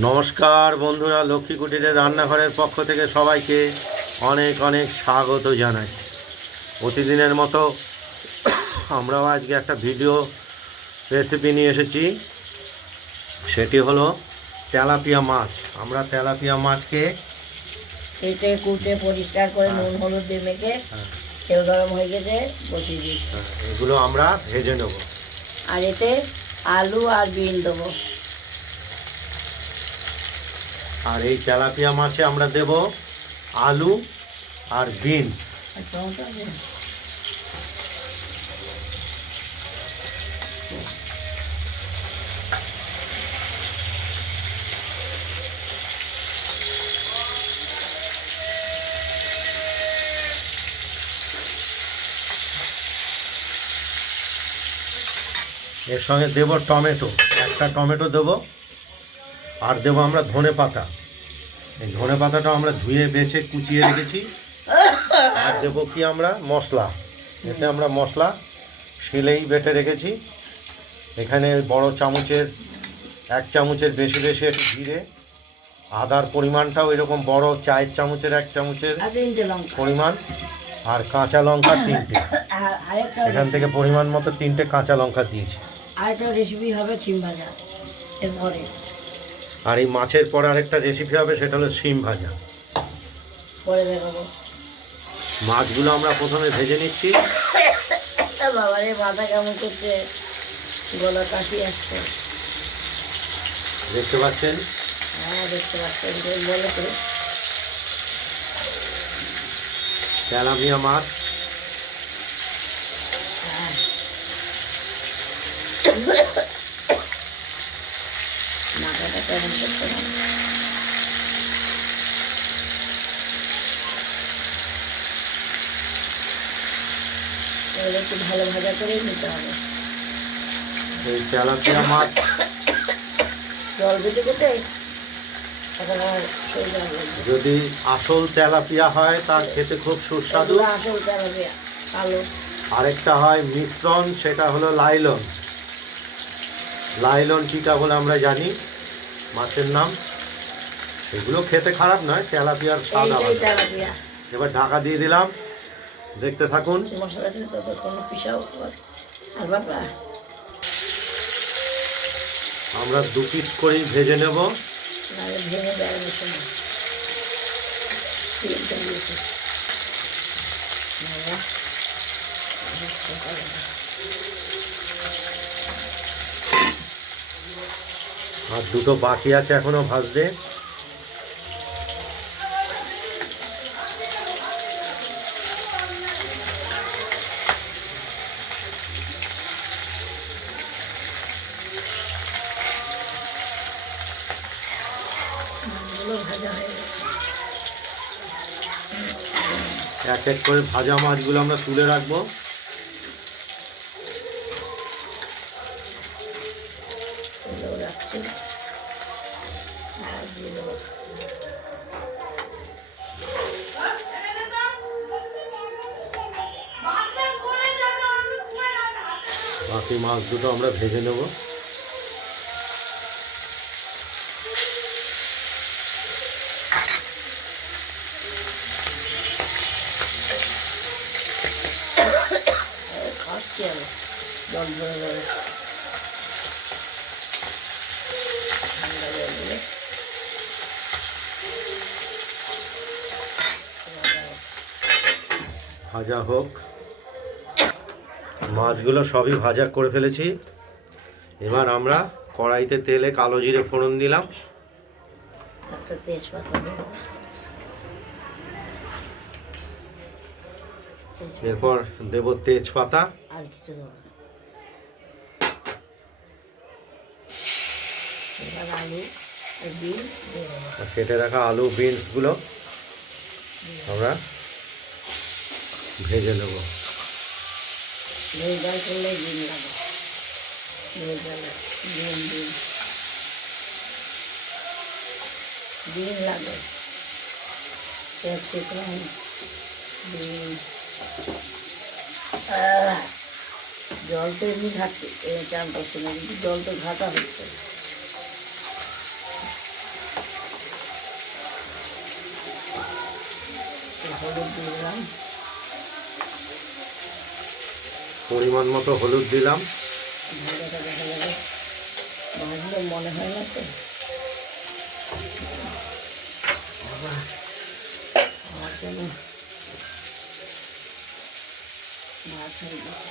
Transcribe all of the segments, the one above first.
নমস্কার বন্ধুরা, লক্ষ্মী কুটিরের রান্নাঘরের পক্ষ থেকে সবাইকে অনেক অনেক স্বাগত জানাই। প্রতিদিনের মতো আমরাও আজকে একটা ভিডিও রেসিপি নিয়ে এসেছি। সেটি হলো তেলাপিয়া মাছ। আমরা তেলাপিয়া মাছকে কেটে কুটে পরিষ্কার করে নুন হলুদ দিয়ে মেখে তেল গরম হয়ে গেছে বসিয়ে দিয়েছি। এগুলো আমরা ভেজে নেব। আর এতে আলু আর বিন দেবো। আর এই তেলাপিয়া মাছে আমরা দেব আলু আর বিনস। এর সঙ্গে দেব টমেটো, একটা টমেটো দেব। আর দেবো আমরা ধনে পাতা। এই ধনে পাতাটা আমরা ধুয়ে বেছে কুচিয়ে রেখেছি। আর দেবো কি আমরা মশলা, এতে আমরা মশলা শিলেই বেটে রেখেছি। এখানে বড় চামচের 1 চামচের বেশি বেশি একটু জিরে, আদার পরিমাণটাও এরকম বড় চায়ের চামচের 1 চামচের পরিমাণ, আর কাঁচা লঙ্কা 3টে। এখান থেকে পরিমাণ মতো 3টে কাঁচা লঙ্কা দিয়েছি। আরেকটা রেসিপি হবে শিম ভাজা এরপরে। আর এই মাছের পর আরেকটা রেসিপি হবে, সেটা হলো শিম ভাজা। পরে দেখাবো। মাছগুলো আমরা প্রথমে ভেজে নিচ্ছি। বাবারে মাথা কেমন করছে, গলা কাশি আসছে। দেখতে পাচ্ছেন? হ্যাঁ দেখতে পাচ্ছেন, বলে তো তেলাপিয়া মাছ। মাথাটা কেমন করছে না। এবার একটু ভালো ভাজা করেই নিতে হবে। এই তেলাপিয়া মাছ জল বেটে বেটে এখন আর সেই জল লাগবে। যদি আসল তেলাপিয়া হয় তার খেতে খুব সুস্বাদু। এগুলো আসল তেলাপিয়া, কালো। আরেকটা হয় মিশ্রণ, সেটা হলো লাইলন। লাইলন টিকা বলে আমরা জানি মাছের নাম। এগুলো খেতে খারাপ নয়, তেলাপিয়ার স্বাদ এইটাই আলাদা। তেলাপিয়া। এবার ঢাকা দিয়ে দিলাম, দেখতে থাকুন। মশলাটা তো কোনো পিসাও আর বাবা আমরা 2 পিস করেই ভেজে নেব। নাহলে ভেঙে দেয় অনেক সময়। তেলটা দিয়েছি। বাবা, আর 2টো বাকি আছে এখনো ভাজতে। মাছগুলো ভাজা হয়ে গেছে। এক এক করে ভাজা মাছগুলো আমরা তুলে রাখবো। এগুলো রাখছি। আর দিয়ে দেবো। বাকি মাছ দুটো আমরা ভেজে নেব। খাচ্ছি আমি জল ধরে ধরে। ঠান্ডা জল দিয়ে ভাজা হোক। মাছগুলো সবই ভাজা করে ফেলেছি। এবার আমরা কড়াইতে তেলে কালো জিরে ফোড়ন দিলাম। একটা তেজপাতা দেবো। এরপর দেব তেজপাতা। আর কিছু দেবো না। এবার আলু আর বিন দিয়ে দেবো। আর কেটে রাখা আলু বিনসগুলো আমরা ভেজে নেব। ভেজ ডাল করলে বিন লাগে। ভেজ ডালে বিন বিন বিন লাগে। ক্যাপসিকাম বিন। জল তো এমনি ঘাটছে, চান করছে না, কিন্তু জল তো ঘাটা হচ্ছে। হলুদ দিয়ে দিলাম, পরিমাণ মতো হলুদ দিলাম। ভাজাটা দেখা যাবে, ভাজলে মনে হয় না তো। আমার জন্য ভাত হয়ে গেছে।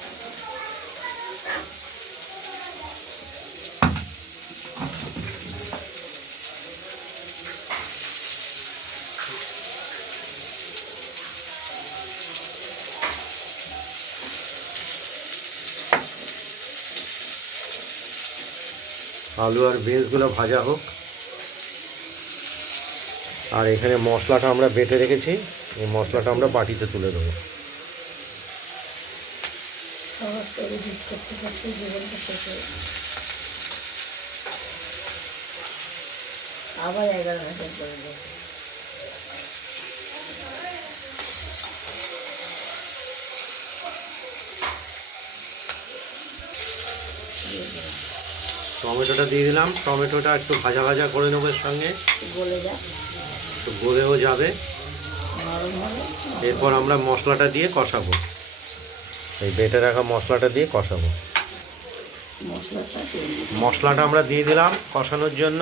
আলু আর বিনসগুলো ভাজা হোক। আর এখানে মশলাটা আমরা বেটে রেখেছি, এই মশলাটা আমরা বাটিতে তুলে দেবো। খাবার তৈরি করতে করতে জীবনটা শেষ হয়ে গেছে। আবার 11 ঘন্টা করে দেবো। টমেটোটা দিয়ে দিলাম, টমেটোটা একটু ভাজা ভাজা করে নেবো এর সঙ্গে, গলে যা, একটু গলেও যাবে। নরম হবে। এরপর আমরা মশলাটা দিয়ে কষাবো, এই বেটে রাখা মশলাটা দিয়ে কষাবো। মশলাটা তৈরি মশলাটা আমরা দিয়ে দিলাম কষানোর জন্য।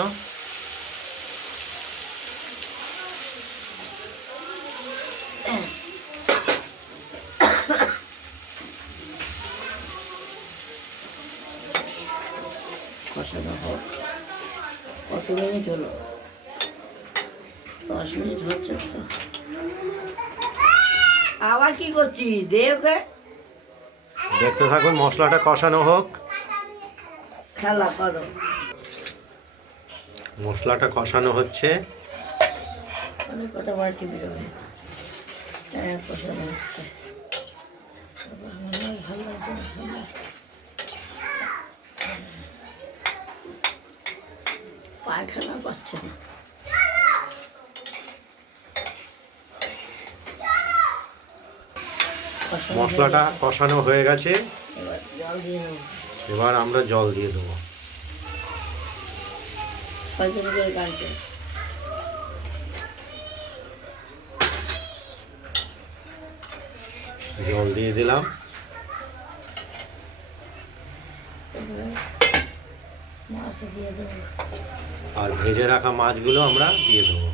কষানো হোক। কত মিনিট হলো? 10 মিনিট হচ্ছে তো। আবার কি করছিস? দে ওকে। দেখতে থাকুন, মশলাটা কষানো হোক। খেলা করো। মশলাটা কষানো হচ্ছে। অনেক কটা বাড়তি বেরোবে। হ্যাঁ, কষানো হচ্ছে। ভালো লাগছে, ভালো। পায়খানা পাচ্ছে না। মশলাটা কষানো হয়ে গেছে, এবার জল দিয়ে দেবো। এবার আমরা জল দিয়ে দেবো। হয়তো করে গানতে জল দিয়ে দিলাম। মাছ দিয়ে দেবো। আর ভেজে রাখা মাছগুলো আমরা দিয়ে দেবো,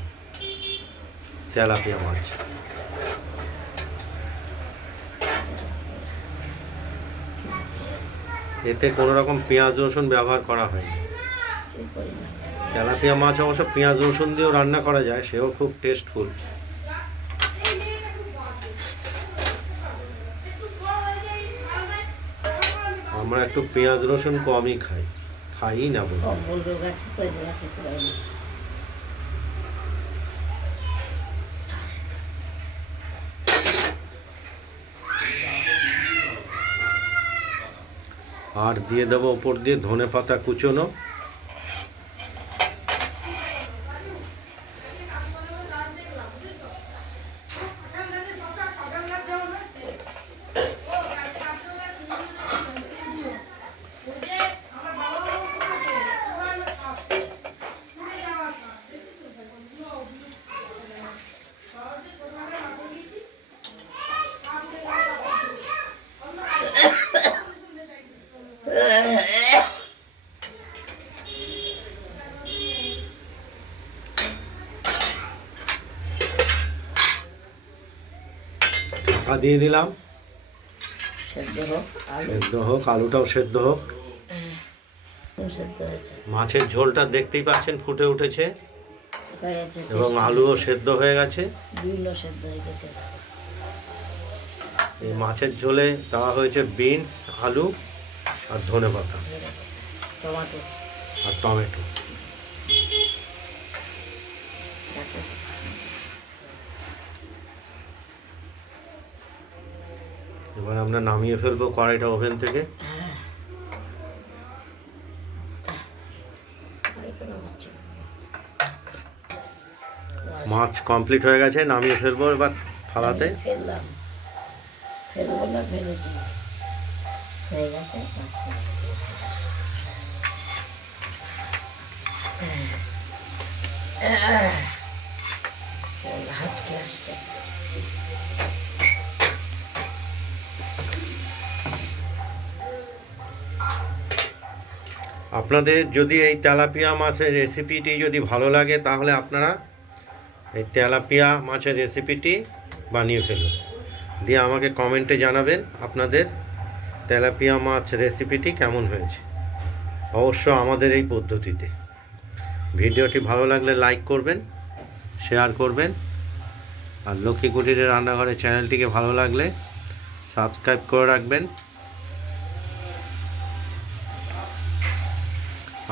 তেলাপিয়া মাছ। এতে কোনো রকম পেঁয়াজ রসুন ব্যবহার করা হয়নি। সেই পরিমাণ। তেলাপিয়া মাছ অবশ্য পেঁয়াজ রসুন দিয়েও রান্না করা যায়, সেও খুব টেস্টফুল। আমরা একটু পেঁয়াজ রসুন কমই খাই না বলি। অম্বল রোগ আছে তো, এই জন্য খেতে পারি না। আর দিয়ে দেবো ওপর দিয়ে ধনে পাতা কুচোনো। ঢাকা দিয়ে দিলাম, সেদ্ধ হোক। আলু সেদ্ধ হোক, আলুটাও সেদ্ধ হোক। সেদ্ধ হয়েছে, মাছের ঝোলটা দেখতেই পাচ্ছেন ফুটে উঠেছে, হয়ে গেছে। এবং আলুও সেদ্ধ হয়ে গেছে। বিভিন্ন সেদ্ধ হয়ে গেছে। এই মাছের ঝোলে দেওয়া হয়েছে বিনস, আলু আর ধনে পাতা টমাটো আর টমেটো। এবার আমরা নামিয়ে ফেলবো কড়াইটা ওভেন থেকে। মাছ কমপ্লিট হয়ে গেছে, নামিয়ে ফেলবো এবার থালাতে। ফেললাম, ফেলবো না, ফেলেছি। হয়ে গেছে। হাতকে আসতে আপনাদের যদি এই তেলাপিয়া মাছের রেসিপিটি যদি ভালো লাগে তাহলে আপনারা এই তেলাপিয়া মাছের রেসিপিটি বানিয়ে ফেলুন, দিয়ে আমাকে কমেন্টে জানাবেন আপনাদের তেলাপিয়া মাছ রেসিপিটি কেমন হয়েছে, অবশ্য আমাদের এই পদ্ধতিতে। ভিডিওটি ভালো লাগলে লাইক করবেন, শেয়ার করবেন, আর লক্ষ্মী কুটিরের রান্নাঘরের চ্যানেলটিকে ভালো লাগলে সাবস্ক্রাইব করে রাখবেন।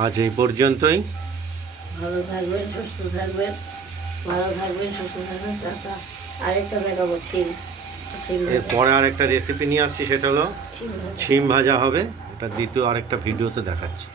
আজ এই পর্যন্তই। ভালো থাকবেন, সুস্থ থাকবেন, ভালো থাকবেন, সুস্থ থাকবেন। টাটা। আরেকটা দেখাবো ছিম ছিম ভাজা। এরপরে আরেকটা রেসিপি নিয়ে আসছি, সেটা হলো ছিম ভাজা। ছিম ভাজা হবে। এটা দ্বিতীয় আরেকটা ভিডিওতে দেখাচ্ছি।